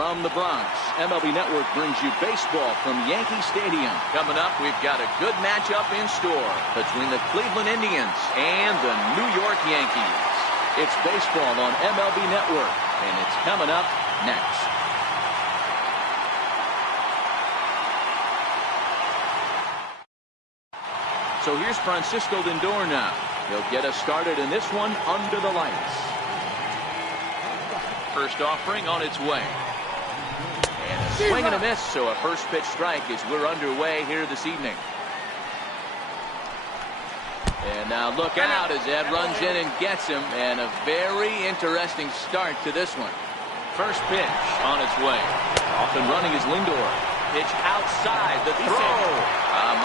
From the Bronx, MLB Network brings you baseball from Yankee Stadium. Coming up, we've got a good matchup in store between the Cleveland Indians and the New York Yankees. It's baseball on MLB Network, and it's coming up next. So here's Francisco Lindor now. He'll get us started in this one under the lights. First offering on its way. And a swing and a miss, so a first pitch strike as we're underway here this evening. And now look out as Ed runs in and gets him, and a very interesting start to this one. First pitch on its way. Off and running is Lindor. Pitch outside the throw.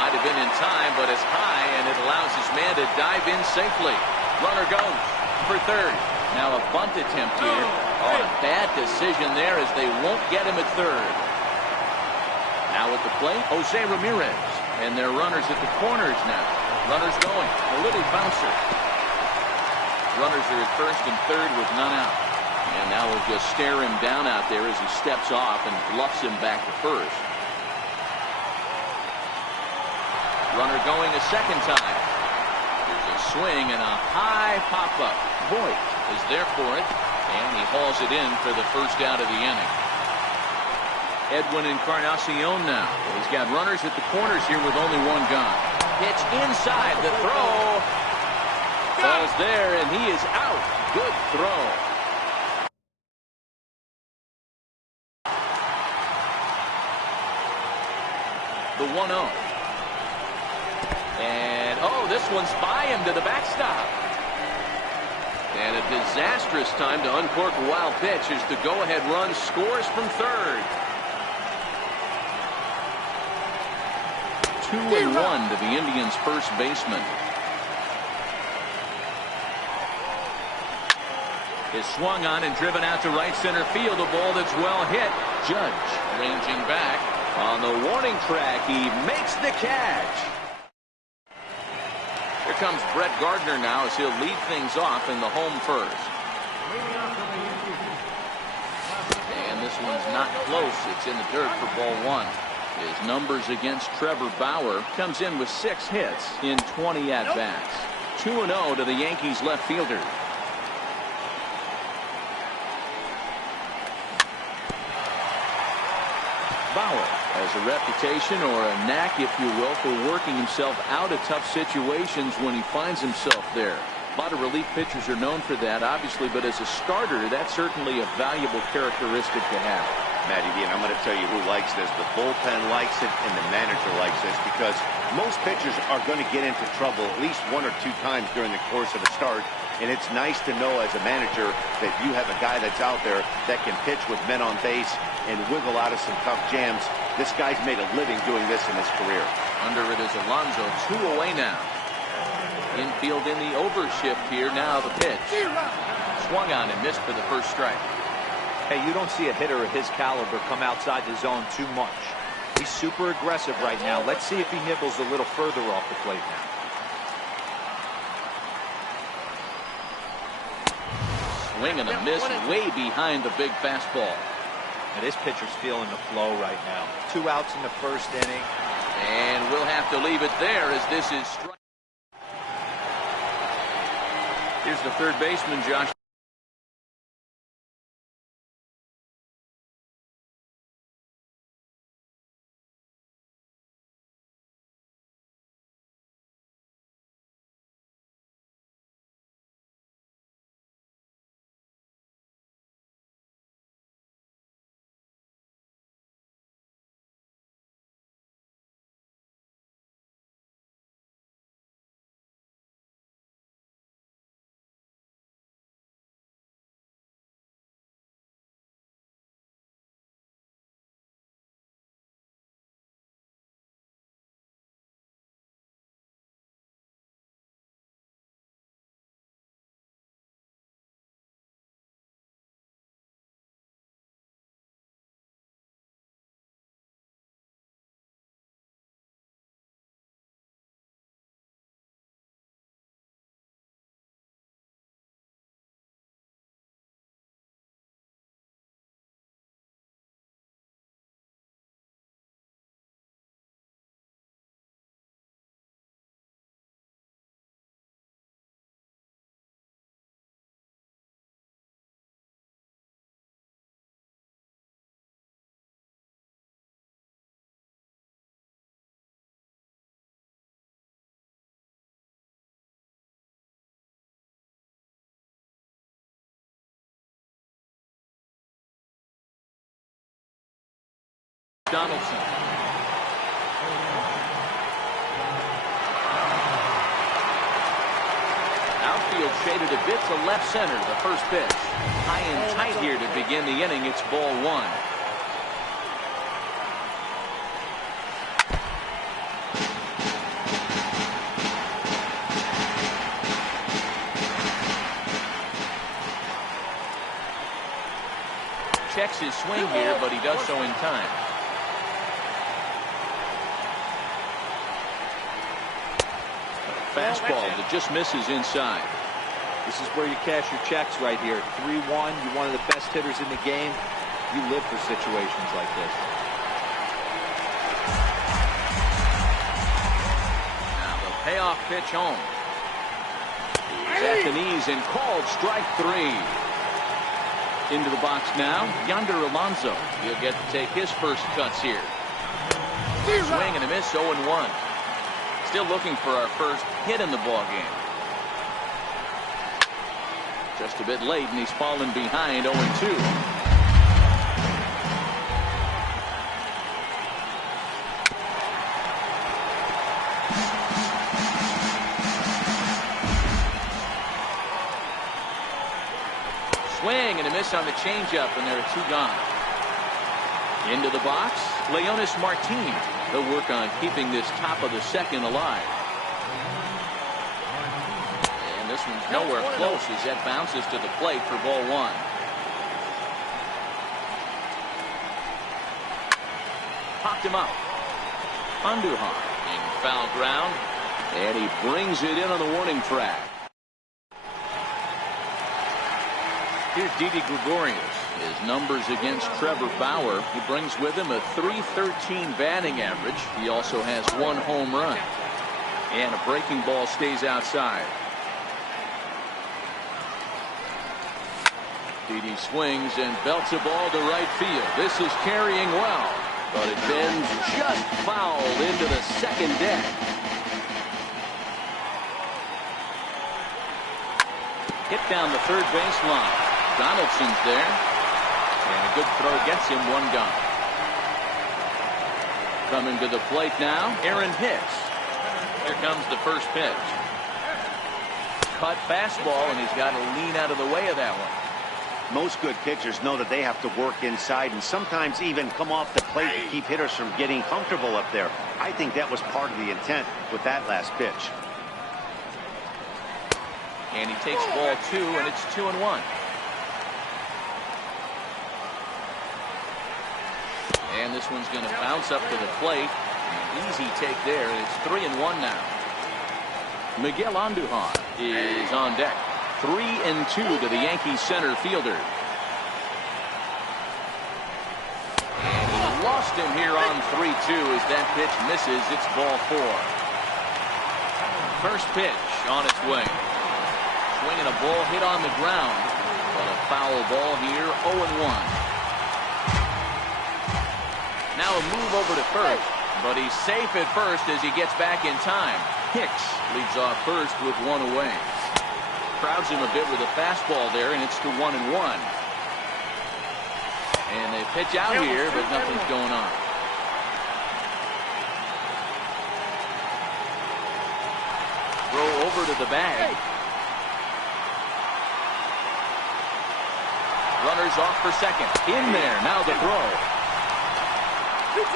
Might have been in time, but it's high, and it allows his man to dive in safely. Runner goes for third. Now a bunt attempt here. Oh, a bad decision there as they won't get him at third. Now at the plate, Jose Ramirez. And their runners at the corners now. Runners going. A little bouncer. Runners are at first and third with none out. And now we'll just stare him down out there as he steps off and bluffs him back to first. Runner going a second time. There's a swing and a high pop-up. Voigt is there for it, and he hauls it in for the first out of the inning. Edwin Encarnacion now. He's got runners at the corners here with only one gone. Pitch inside the throw. Falls there, and he is out. Good throw. The 1-0. And, oh, this one's by him to the backstop. And a disastrous time to uncork a wild pitch as the go-ahead run scores from third. 2-1 to the Indians' first baseman. Is swung on and driven out to right center field. A ball that's well hit. Judge ranging back on the warning track. He makes the catch. Here comes Brett Gardner now as he'll lead things off in the home first. And this one's not close. It's in the dirt for ball one. His numbers against Trevor Bauer comes in with 6 hits in 20 at-bats. 2-0 to the Yankees left fielder. Bauer has a reputation, or a knack if you will, for working himself out of tough situations when he finds himself there. A lot of relief pitchers are known for that, obviously, but as a starter, that's certainly a valuable characteristic to have. Matty D, and I'm going to tell you who likes this. The bullpen likes it, and the manager likes this, because most pitchers are going to get into trouble at least 1 or 2 times during the course of a start, and it's nice to know as a manager that you have a guy that's out there that can pitch with men on base and wiggle out of some tough jams. This guy's made a living doing this in his career. Under it is Alonso, 2 away now. Infield in the overshift here. Now the pitch. Swung on and missed for the first strike. Hey, you don't see a hitter of his caliber come outside the zone too much. He's super aggressive right now. Let's see if he nibbles a little further off the plate now. Swing and a miss way behind the big fastball. And this pitcher's feeling the flow right now. 2 outs in the first inning. And we'll have to leave it there as this is strike. Here's the third baseman, Josh. Donaldson. Outfield shaded a bit to left center. The first pitch. High and tight here to begin the inning. It's ball one. Checks his swing here, but he does so in time. Fastball that just misses inside. This is where you cash your checks right here. 3-1. You're one of the best hitters in the game. You live for situations like this. Now the payoff pitch home. He's at the knees and called strike three. Into the box now, Yonder Alonso. He'll get to take his first cuts here. Swing and a miss, 0-1. Still looking for our first hit in the ball game. Just a bit late, and he's fallen behind 0-2. Swing and a miss on the changeup, and there are two gone. Into the box, Leonis Martin. They'll work on keeping this top of the second alive. And this one's nowhere close as that bounces to the plate for ball one. Popped him up. Andujar in foul ground, and he brings it in on the warning track. Here's Didi Gregorius. His numbers against Trevor Bauer. He brings with him a .313 batting average. He also has one home run. And a breaking ball stays outside. Didi swings and belts a ball to right field. This is carrying well, but it bends just foul into the second deck. Hit down the third baseline. Donaldson's there, and a good throw gets him one gone. Coming to the plate now, Aaron Hicks. Here comes the first pitch. Cut fastball, and he's got to lean out of the way of that one. Most good pitchers know that they have to work inside and sometimes even come off the plate to keep hitters from getting comfortable up there. I think that was part of the intent with that last pitch. And he takes ball two, and it's 2-1. And this one's going to bounce up to the plate. Easy take there. It's 3-1 now. Miguel Andujar is on deck. 3-2 to the Yankees center fielder. And he lost him here on 3-2 as that pitch misses. It's ball four. First pitch on its way. Swinging a ball hit on the ground. But a foul ball here. 0-1. Now a move over to first, but he's safe at first as he gets back in time. Hicks leads off first with one away. Crowds him a bit with a fastball there, and it's to 1-1. And they pitch out here, but nothing's going on. Throw over to the bag. Runners off for second. In there, now the throw. He's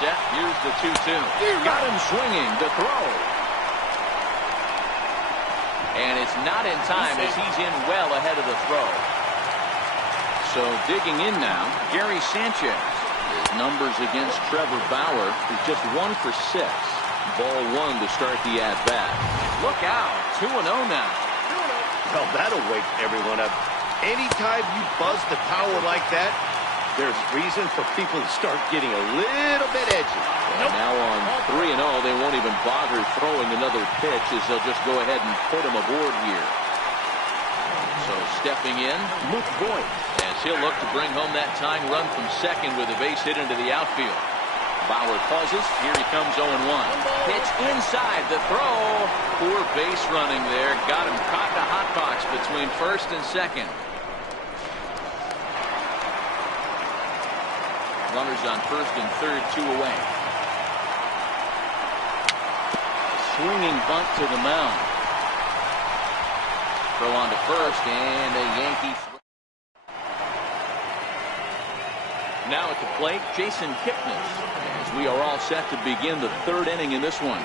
set. Here's the 2-2. Got him swinging. The throw. And it's not in time as he's in well ahead of the throw. So digging in now, Gary Sanchez. His numbers against Trevor Bauer is just 1 for 6. Ball one to start the at-bat. Look out. 2-0 now. Well, that'll wake everyone up. Anytime you buzz the tower like that, there's reason for people to start getting a little bit edgy. And now on 3-0, they won't even bother throwing another pitch as they'll just go ahead and put him aboard here. So stepping in, Luke Boyd, as he'll look to bring home that tying run from second with a base hit into the outfield. Bauer pauses. Here he comes 0-1. Pitch inside the throw. Poor base running there. Got him caught in a hot box between first and second. Runners on first and third, 2 away. Swinging bunt to the mound. Throw on to first, and a Yankee. Now at the plate, Jason Kipnis, as we are all set to begin the 3rd inning in this one.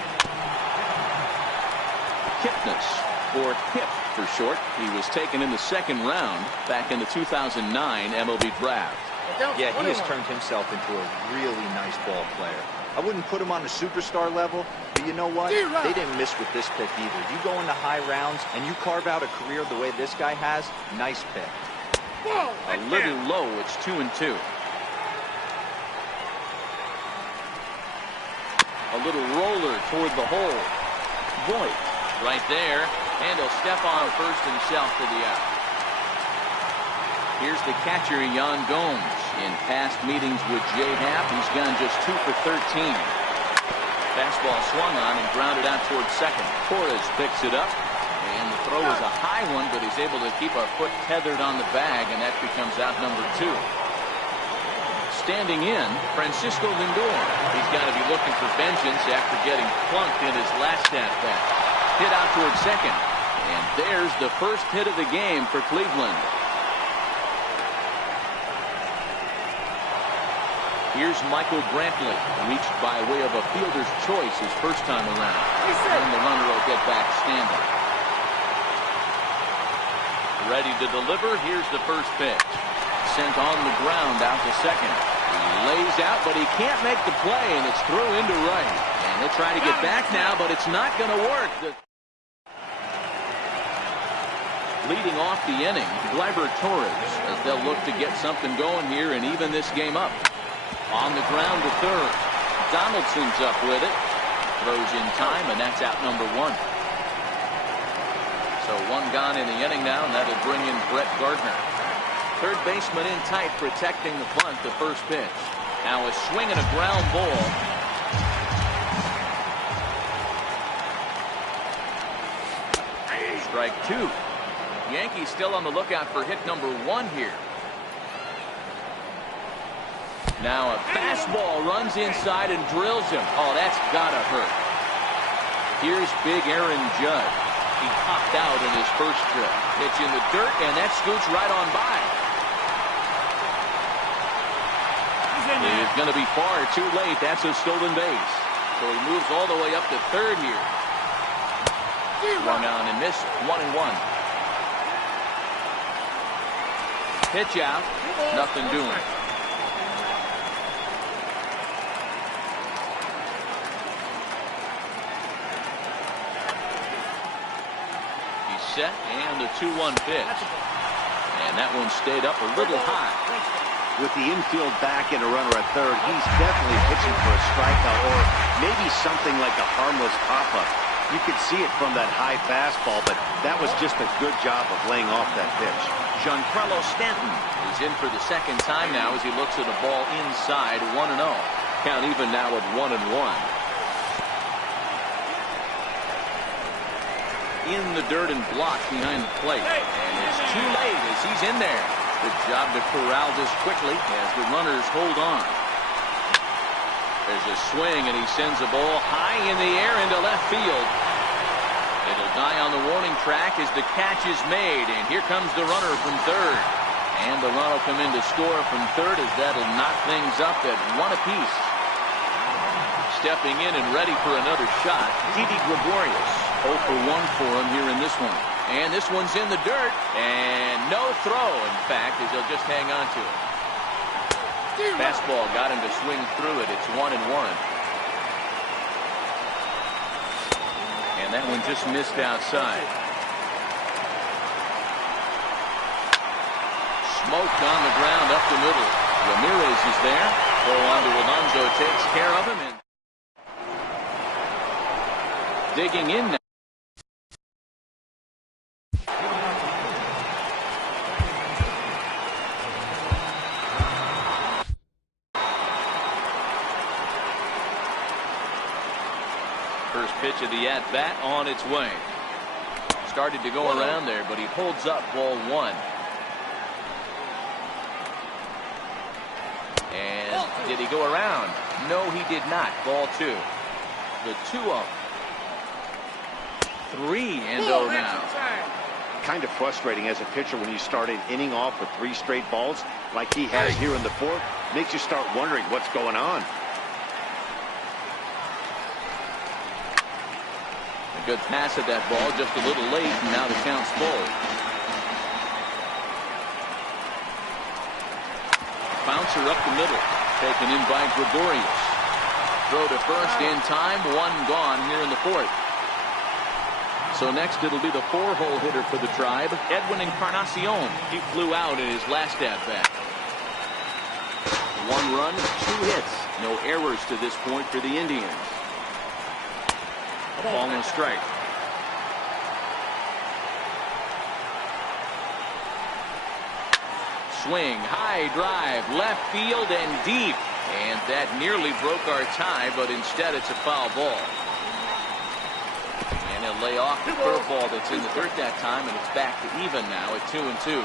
Kipnis, or Kip for short. He was taken in the 2nd round back in the 2009 MLB draft. Yeah, he has turned himself into a really nice ball player. I wouldn't put him on the superstar level, but you know what? They didn't miss with this pick either. You go into high rounds and you carve out a career the way this guy has, nice pick. A little low, it's 2-2. A little roller toward the hole. Voit right there, and he'll step on first himself for the out. Here's the catcher, Yan Gomes. In past meetings with Jay Happ, he's gone just 2 for 13. Fastball swung on and grounded out towards second. Torres picks it up, and the throw is a high one, but he's able to keep a foot tethered on the bag, and that becomes out number 2. Standing in, Francisco Lindor. He's got to be looking for vengeance after getting plunked in his last at-bat. Hit out towards second, and there's the first hit of the game for Cleveland. Here's Michael Brantley, reached by way of a fielder's choice his first time around. And the runner will get back standing. Ready to deliver. Here's the first pitch. Sent on the ground out to second. He lays out, but he can't make the play, and it's through into right. And they'll try to get back now, but it's not going to work. Leading off the inning, Gleyber Torres, as they'll look to get something going here and even this game up. On the ground to third. Donaldson's up with it. Throws in time, and that's out number 1. So 1 gone in the inning now, and that'll bring in Brett Gardner. Third baseman in tight, protecting the bunt, the first pitch. Now a swing and a ground ball. Strike 2. Yankees still on the lookout for hit number 1 here. Now a fastball runs inside and drills him. Oh, that's gotta hurt. Here's big Aaron Judge. He popped out in his first trip. Pitch in the dirt, and that scoots right on by. He's going to be far too late. That's a stolen base. So he moves all the way up to third here. Swung on and missed. 1-1. Pitch out. Nothing doing. Set and a 2-1 pitch, and that one stayed up a little high. With the infield back and a runner at third, he's definitely pitching for a strikeout or maybe something like a harmless pop-up. You could see it from that high fastball, but that was just a good job of laying off that pitch. Giancarlo Stanton is in for the 2nd time now as he looks at a ball inside. 1-0. Count even now at 1-1. In the dirt and blocked behind the plate. And it's too late as he's in there. Good job to corral this quickly as the runners hold on. There's a swing, and he sends a ball high in the air into left field. It'll die on the warning track as the catch is made, and here comes the runner from third. And the run will come in to score from third as that'll knock things up at 1 apiece. Stepping in and ready for another shot, Didi Gregorius. 0 for 1 for him here in this one. And this one's in the dirt, and no throw, in fact, as he'll just hang on to it. Fastball got him to swing through it. It's 1-1. And that one just missed outside. Smoked on the ground up the middle. Ramirez is there. Throw on to Alonso, takes care of him. And digging in now. First pitch of the at-bat on its way. Started to go around there, but he holds up ball 1. And Did he go around? No, he did not. Ball 2. The 2-0. 3-0 now. Kind of frustrating as a pitcher when you start an inning off with 3 straight balls like he has here in the 4th. Makes you start wondering what's going on. A good pass at that ball, just a little late, and now the count's full. Bouncer up the middle, taken in by Gregorius. Throw to first in time, 1 gone here in the 4th. So next it'll be the 4-hole hitter for the Tribe, Edwin Encarnacion. He flew out in his last at-bat. 1 run, 2 hits. No errors to this point for the Indians. A ball and a strike. Swing, high drive, left field and deep. And that nearly broke our tie, but instead it's a foul ball. And he'll lay off the curveball that's in the dirt that time, and it's back to even now at 2-2.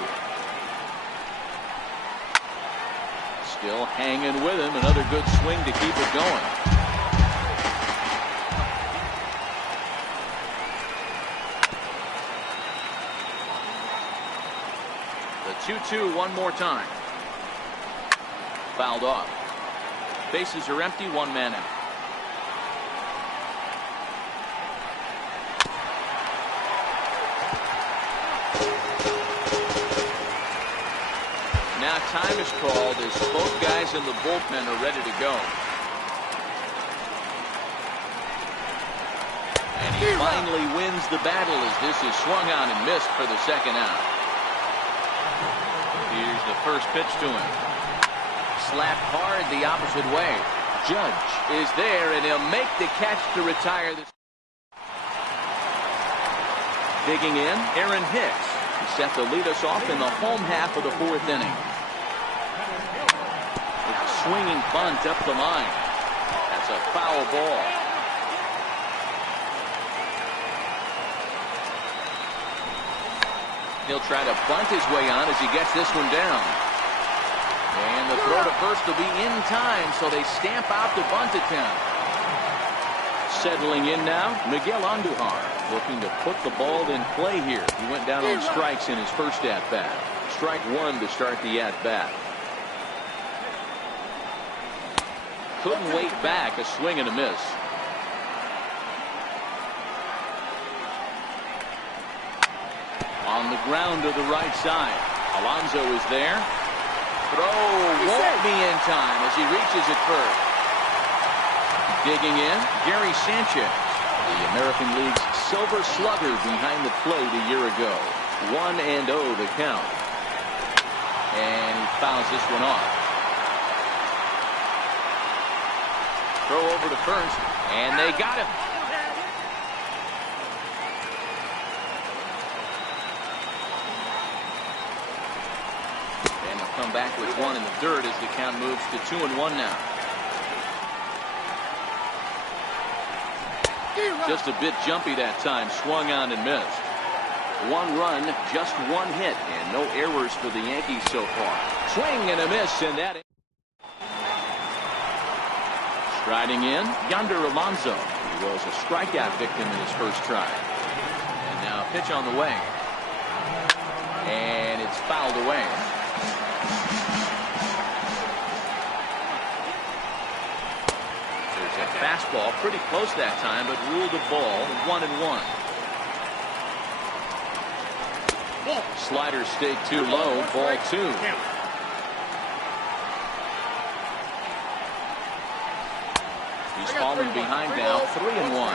Still hanging with him. Another good swing to keep it going. The 2-2 one more time. Fouled off. Bases are empty, 1 man out. Now time is called as both guys in the bullpen are ready to go. And he finally wins the battle as this is swung on and missed for the 2nd out. Here's the first pitch to him. Slapped hard the opposite way. Judge is there, and he'll make the catch to retire this. Digging in, Aaron Hicks. He's set to lead us off in the home half of the 4th inning. With a swinging bunt up the line. That's a foul ball. He'll try to bunt his way on as he gets this one down. And the throw to first will be in time, so they stamp out the bunt attempt. Settling in now, Miguel Andujar, looking to put the ball in play here. He went down on strikes in his first at-bat. Strike 1 to start the at-bat. Couldn't wait back, a swing and a miss. On the ground to the right side. Alonso is there. Throw won't be in time as he reaches it first. Digging in, Gary Sanchez, the American League's Silver Slugger behind the plate a year ago. 1-0 the count. And he fouls this one off. Throw over to first, and they got him. Come back with 1 in the dirt as the count moves to 2-1 now. Just a bit jumpy that time, swung on and missed. 1 run, just 1 hit, and no errors for the Yankees so far. Swing and a miss, and that. Striding in, Yonder Alonso. He was a strikeout victim in his first try. And now a pitch on the way. And it's fouled away. There's a fastball pretty close that time, but ruled a ball. 1-1. Slider stayed too low. Ball 2. He's falling behind now. 3-1.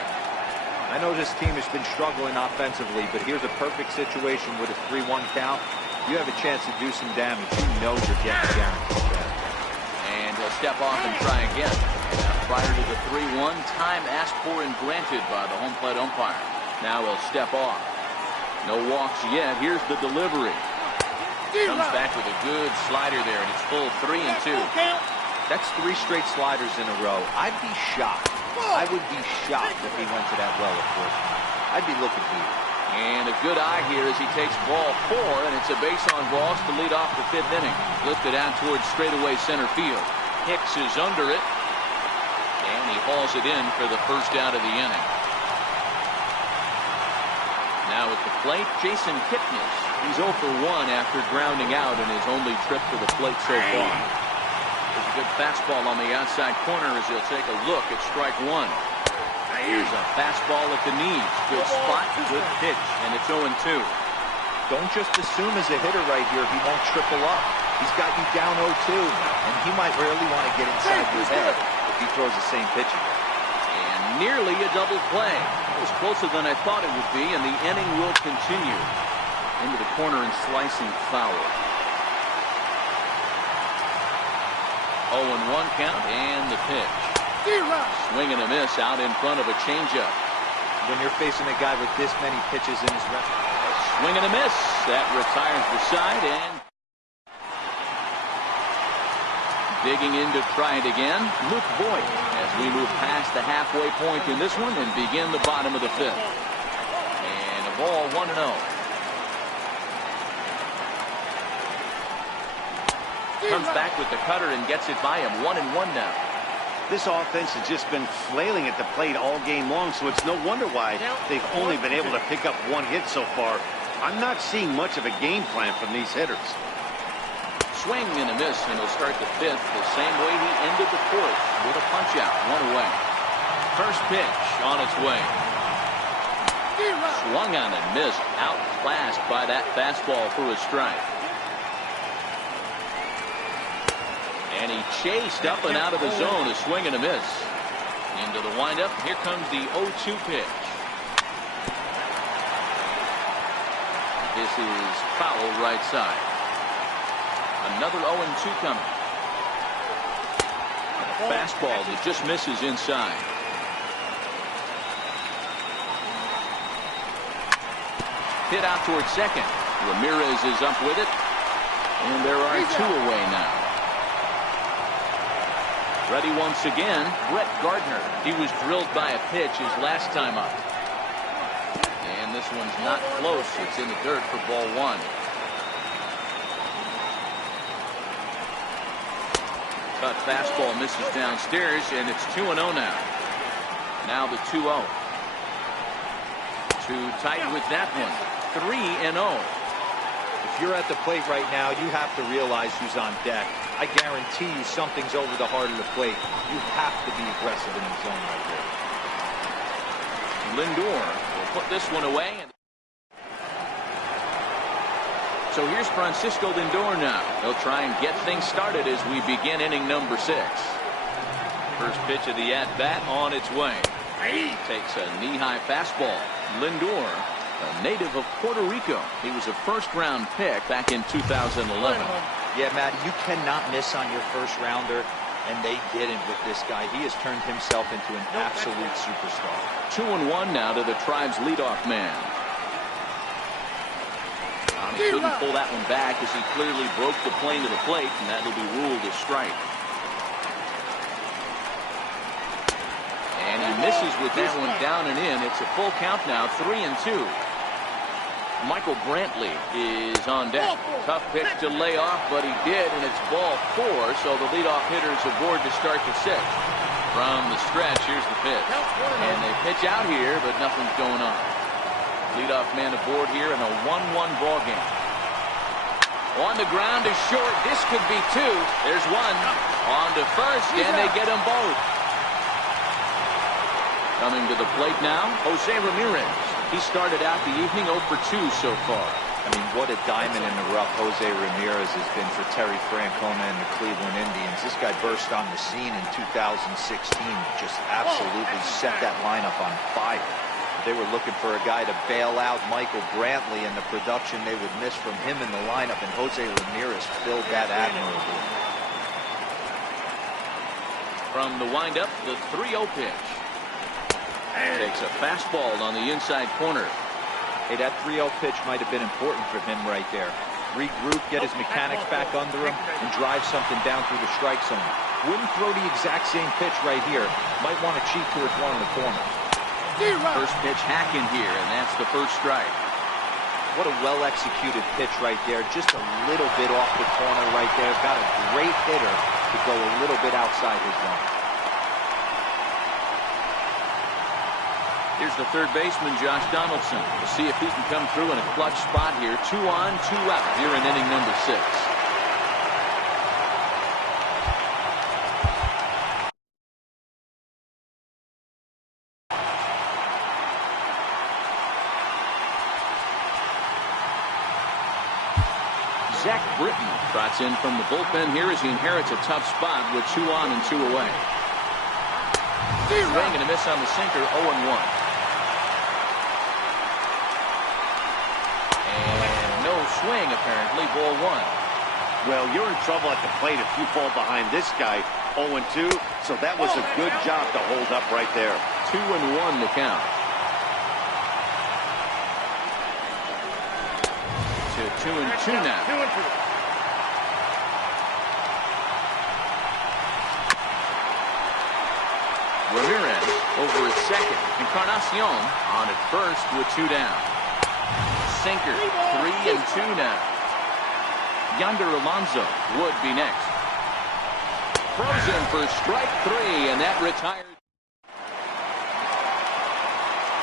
I know this team has been struggling offensively, but here's a perfect situation with a 3-1 count. You have a chance to do some damage. You know you're getting guaranteed that. And he'll step off and try again. Prior to the 3-1, time asked for and granted by the home plate umpire. Now he'll step off. No walks yet. Here's the delivery. Comes back with a good slider there, and it's full 3-2. That's 3 straight sliders in a row. I'd be shocked. I would be shocked if he went to that well at first. I'd be looking for you. And a good eye here as he takes ball 4, and it's a base on balls to lead off the 5th inning. Lifted out towards straightaway center field. Hicks is under it. And he hauls it in for the first out of the inning. Now at the plate, Jason Kipnis. He's 0 for 1 after grounding out in his only trip to the plate so far. There's a good fastball on the outside corner as he'll take a look at strike 1. Here's a fastball at the knees. Good spot, good pitch, and it's 0-2. Don't just assume as a hitter right here he won't triple up. He's got you down 0-2, and he might rarely want to get inside your head if he throws the same pitch again. And nearly a double play. It was closer than I thought it would be, and the inning will continue. Into the corner and slicing foul. 0-1 count, and the pitch. Swing and a miss out in front of a changeup. When you're facing a guy with this many pitches in his record. Swing and a miss. That retires the side, and digging in to try it again, Luke Voigt, as we move past the halfway point in this one and begin the bottom of the 5th. And a ball 1-0. Comes back with the cutter and gets it by him. 1-1 now. This offense has just been flailing at the plate all game long, so it's no wonder why they've only been able to pick up 1 hit so far. I'm not seeing much of a game plan from these hitters. Swing and a miss, and he'll start the 5th the same way he ended the 4th, with a punch out, 1 away. First pitch on its way. Swung on and missed, outclassed by that fastball for a strike. And he chased up and out of the zone, a swing and a miss. Into the windup, here comes the 0-2 pitch. This is foul right side. Another 0-2 coming. A fastball that just misses inside. Hit out towards second. Ramirez is up with it. And there are 2 away now. Ready once again, Brett Gardner. He was drilled by a pitch his last time up. And this one's not close. It's in the dirt for ball 1. Cut fastball misses downstairs, and it's 2-0 now. Now the 2-0. Too tight with that one. 3-0. If you're at the plate right now, you have to realize who's on deck. I guarantee you something's over the heart of the plate. You have to be aggressive in the zone right there. Lindor will put this one away. So here's Francisco Lindor now. He'll try and get things started as we begin inning number 6. First pitch of the at-bat on its way. Takes a knee-high fastball. Lindor, a native of Puerto Rico. He was a first-round pick back in 2011. Yeah, Matt, you cannot miss on your first rounder, and they didn't with this guy. He has turned himself into an absolute superstar. 2-1 now to the Tribe's leadoff man. He couldn't pull that one back as he clearly broke the plane to the plate, and that'll be ruled a strike. And he misses with that one down and in. It's a full count now, 3-2. Michael Brantley is on deck. Tough pitch to lay off, but he did, and it's ball 4, so the leadoff hitters aboard to start the 6th. From the stretch, here's the pitch. And they pitch out here, but nothing's going on. Leadoff man aboard here in a 1-1 ball game. On the ground is short. This could be 2. There's 1. On to first, and they get them both. Coming to the plate now, Jose Ramirez. He started out the evening 0 for 2 so far. I mean, what a diamond in the rough Jose Ramirez has been for Terry Francona and the Cleveland Indians. This guy burst on the scene in 2016, just absolutely set that lineup on fire. They were looking for a guy to bail out Michael Brantley, and the production they would miss from him in the lineup, and Jose Ramirez filled that admirably. From the windup, the 3-0 pitch. Takes a fastball on the inside corner. Hey, that 3-0 pitch might have been important for him right there. Regroup, get his mechanics back under him, and drive something down through the strike zone. Wouldn't throw the exact same pitch right here. Might want to cheat towards one in the corner. First pitch hacking here, and that's the first strike. What a well-executed pitch right there. Just a little bit off the corner right there. Got a great hitter to go a little bit outside his zone. Here's the third baseman, Josh Donaldson. We'll see if he can come through in a clutch spot here. 2 on, 2 out here in inning number 6. Zach Britton trots in from the bullpen here as he inherits a tough spot with 2 on and 2 away. Swing and a miss on the sinker, 0-1. And no swing, apparently, ball 1. Well, you're in trouble at the plate if you fall behind this guy, 0-2. So that was a good job to hold up right there. 2-1 the count. To 2-2 now. 2-2. Ramirez over at second. Encarnacion on at first with 2 down. Sinker, 3-2 now. Yonder Alonso would be next. Frozen for strike 3, and that retired.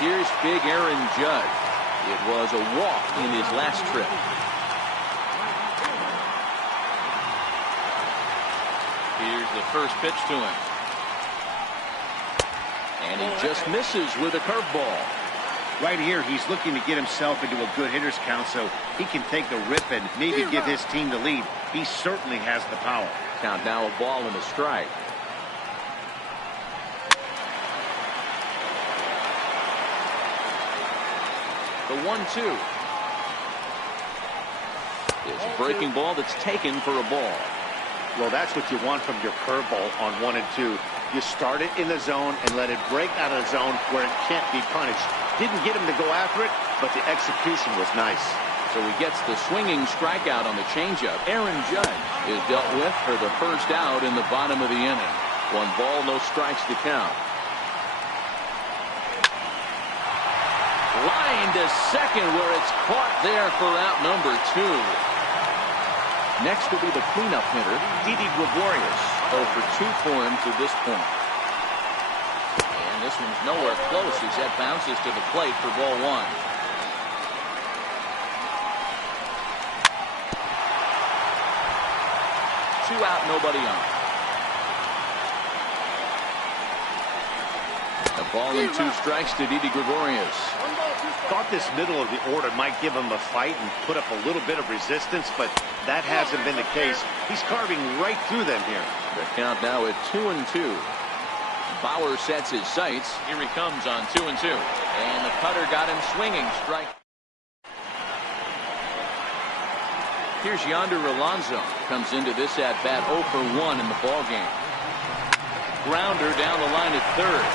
Here's big Aaron Judge. It was a walk in his last trip. Here's the first pitch to him. And he just misses with a curveball. Right here, he's looking to get himself into a good hitter's count so he can take the rip and maybe give his team the lead. He certainly has the power. Count now, a ball and a strike. The 1-2 is a breaking ball that's taken for a ball. Well, that's what you want from your curveball on 1 and 2. You start it in the zone and let it break out of the zone where it can't be punished. Didn't get him to go after it, but the execution was nice. So he gets the swinging strikeout on the changeup. Aaron Judge is dealt with for the first out in the bottom of the inning. 1 ball, no strikes to count. Line to second where it's caught there for out number 2. Next will be the cleanup hitter, Didi Gregorius. 0 for 2 for him to this point. And this one's nowhere close as that bounces to the plate for ball 1. Two out, nobody on. A ball and 2 strikes to Didi Gregorius. Thought this middle of the order might give him a fight and put up a little bit of resistance, but that hasn't been the case. He's carving right through them here. The count now at 2-2. Bauer sets his sights. Here he comes on 2-2. And the cutter got him swinging. Strike. Here's Yonder Alonso. Comes into this at bat 0 for 1 in the ballgame. Grounder down the line at third.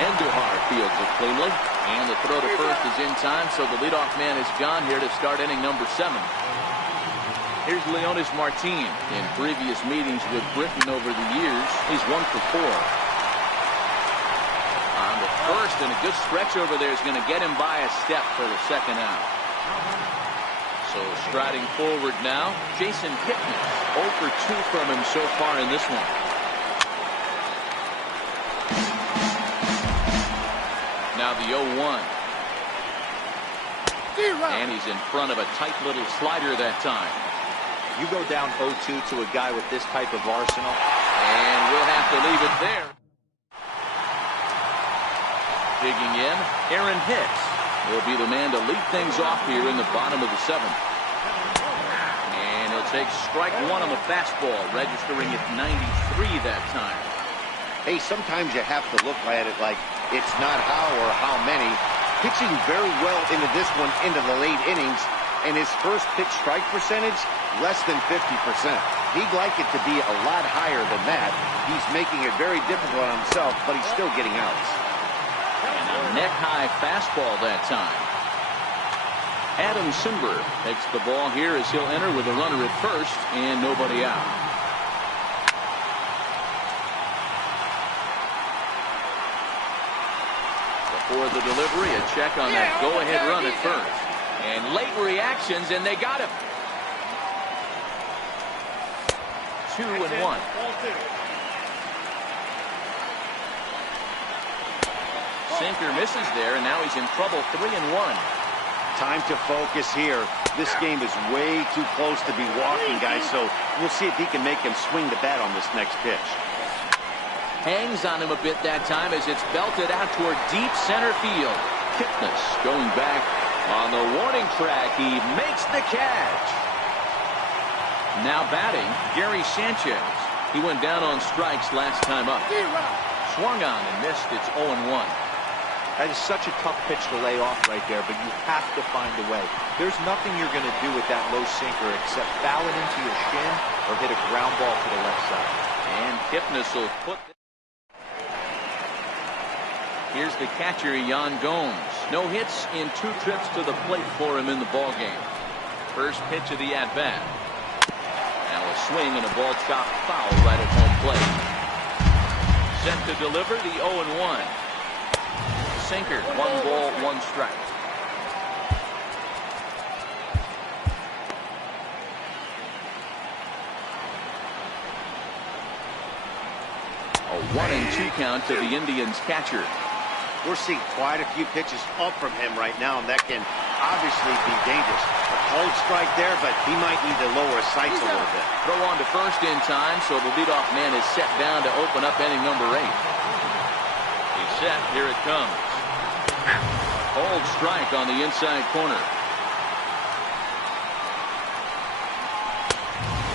Endujar fields it cleanly. And the throw to first is in time, so the leadoff man is gone here to start inning number 7. Here's Leonis Martin. In previous meetings with Britton over the years, he's 1 for 4. On the first, and a good stretch over there is going to get him by a step for the second out. So striding forward now, Jason Kipnis. 0 for 2 from him so far in this one. Now the 0-1. And he's in front of a tight little slider that time. You go down 0-2 to a guy with this type of arsenal. And we'll have to leave it there. Digging in, Aaron Hicks will be the man to lead things off here in the bottom of the 7th. And he'll take strike 1 on the fastball, registering at 93 that time. Hey, sometimes you have to look at it like it's not how or how many. Pitching very well into this one into the late innings, and his first pitch strike percentage, less than 50%. He'd like it to be a lot higher than that. He's making it very difficult on himself, but he's still getting outs. And a neck-high fastball that time. Adam Simber takes the ball here as he'll enter with a runner at first and nobody out. For the delivery, a check on that go-ahead run at first. And late reactions, and they got him. 2-1. Sinker misses there, and now he's in trouble. 3-1. Time to focus here. This game is way too close to be walking, guys, so we'll see if he can make him swing the bat on this next pitch. Hangs on him a bit that time as it's belted out toward deep center field. Kipnis going back on the warning track. He makes the catch. Now batting, Gary Sanchez. He went down on strikes last time up. Swung on and missed. It's 0-1. That is such a tough pitch to lay off right there, but you have to find a way. There's nothing you're going to do with that low sinker except foul it into your shin or hit a ground ball to the left side. And Kipnis will put. Here's the catcher, Yan Gomes. No hits in 2 trips to the plate for him in the ballgame. First pitch of the at-bat. Now a swing and a ball chopped foul right at home plate. Set to deliver the 0-1. Sinker, 1 ball, 1 strike. A 1-2 count to the Indians catcher. We're seeing quite a few pitches up from him right now, and that can obviously be dangerous. A cold strike there, but he might need to lower his sights a little bit. Throw on to first in time, so the leadoff man is set down to open up inning number 8. He's set. Here it comes. Cold strike on the inside corner.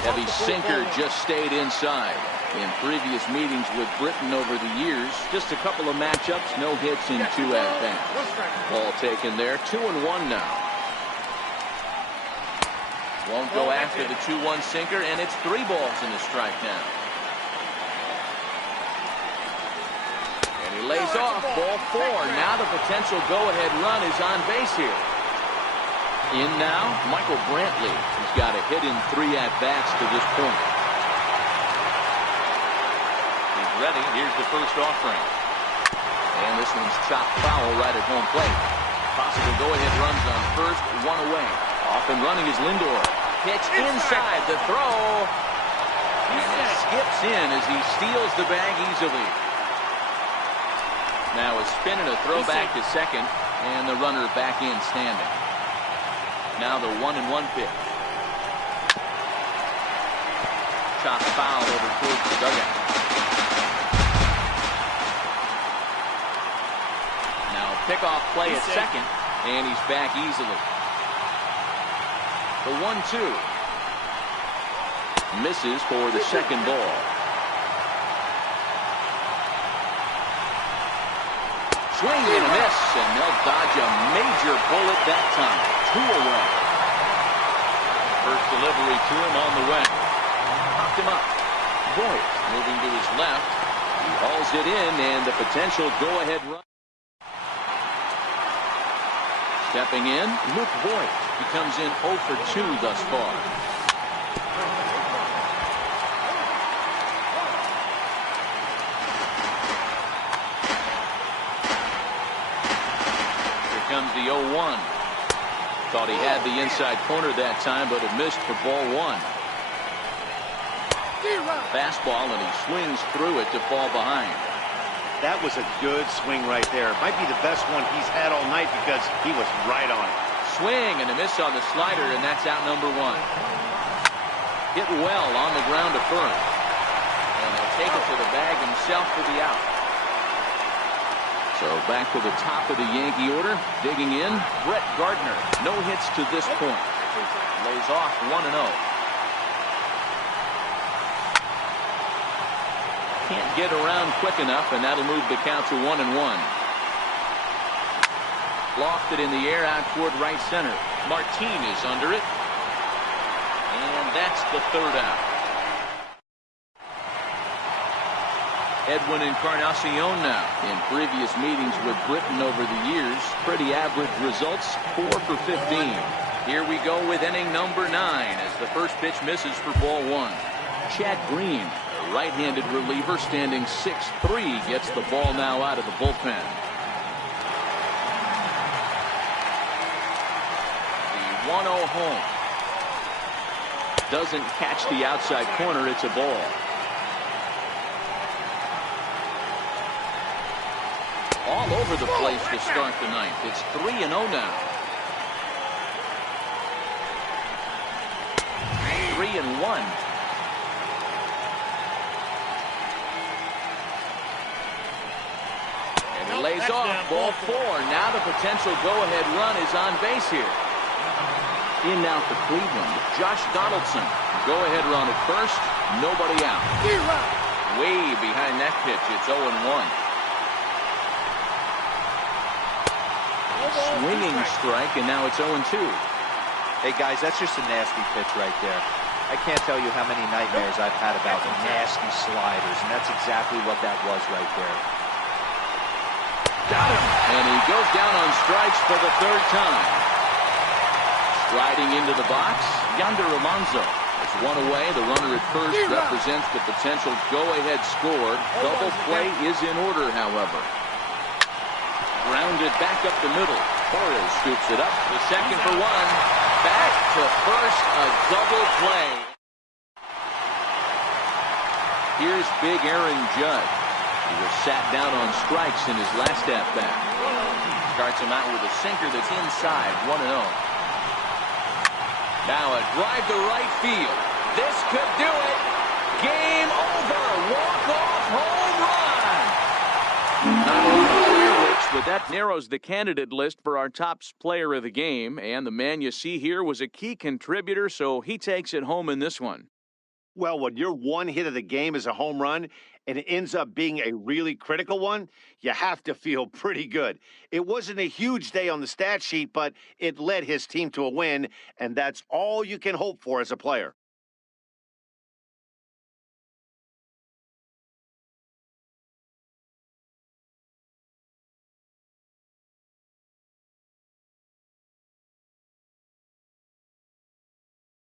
Heavy sinker just stayed inside. In previous meetings with Britain over the years, just a couple of matchups, no hits in 2 at-bats. Ball taken there, 2-1 now. Won't go after the 2-1 sinker, and it's 3 balls in the strike now. And he lays off, ball 4. Now the potential go-ahead run is on base here. In now, Michael Brantley. He's got a hit in 3 at-bats to this point. Ready. Here's the first offering. And this one's chopped foul right at home plate. Possible go-ahead runs on first, 1 away. Off and running is Lindor. Pitch inside the throw. And it skips in as he steals the bag easily. Now a spin and a throw back to second, and the runner back in standing. Now the 1-1 pitch. Chopped foul over towards the dugout. Pickoff play at second, and he's back easily. The 1-2. Misses for the second ball. Swing and a miss, and they'll dodge a major bullet that time. 2 away. First delivery to him on the way. Popped him up. Voigt moving to his left. He hauls it in, and the potential go-ahead run. Stepping in, Luke Voigt. He comes in 0 for 2 thus far. Here comes the 0-1. Thought he had the inside corner that time, but it missed for ball 1. Fastball, and he swings through it to fall behind. That was a good swing right there. Might be the best one he's had all night because he was right on it. Swing and a miss on the slider, and that's out number 1. Hit well on the ground to first. And he'll take it to the bag himself for the out. So back to the top of the Yankee order. Digging in, Brett Gardner. No hits to this point. Lays off 1-0. Can't get around quick enough, and that'll move the count to 1-1. Lofted in the air out toward right center. Martinez under it. And that's the 3rd out. Edwin Encarnacion now. In previous meetings with Britain over the years, pretty average results, 4 for 15. Here we go with inning number 9 as the first pitch misses for ball 1. Chad Green, a right-handed reliever standing 6'3", gets the ball now out of the bullpen. The 1-0 home. doesn't catch the outside corner. It's a ball. All over the place to start the ninth. It's 3-0 now. 3-1. And he lays off. Ball 4. Now the potential go-ahead run is on base here. In now for Cleveland, Josh Donaldson. Go-ahead run at first. Nobody out. Way behind that pitch. It's 0-1. Swinging strike, and now it's 0-2. Hey, guys, that's just a nasty pitch right there. I can't tell you how many nightmares I've had about nasty sliders, and that's exactly what that was right there. Got him! And he goes down on strikes for the third time. Striding into the box, Yonder Alonso. It's one away. The runner at first represents the potential go-ahead score. Double play is in order, however. Grounded back up the middle. Torres scoops it up to second for one. Back to first, a double play. Here's big Aaron Judge. He was sat down on strikes in his last at-bat. Starts him out with a sinker that's inside, 1-0. Now a drive to right field. This could do it. Game over. Walk-off home run. Not only but that narrows the candidate list for our top player of the game, and the man you see here was a key contributor, so he takes it home in this one. Well, when your one hit of the game is a home run and it ends up being a really critical one, you have to feel pretty good. It wasn't a huge day on the stat sheet, but it led his team to a win, and that's all you can hope for as a player.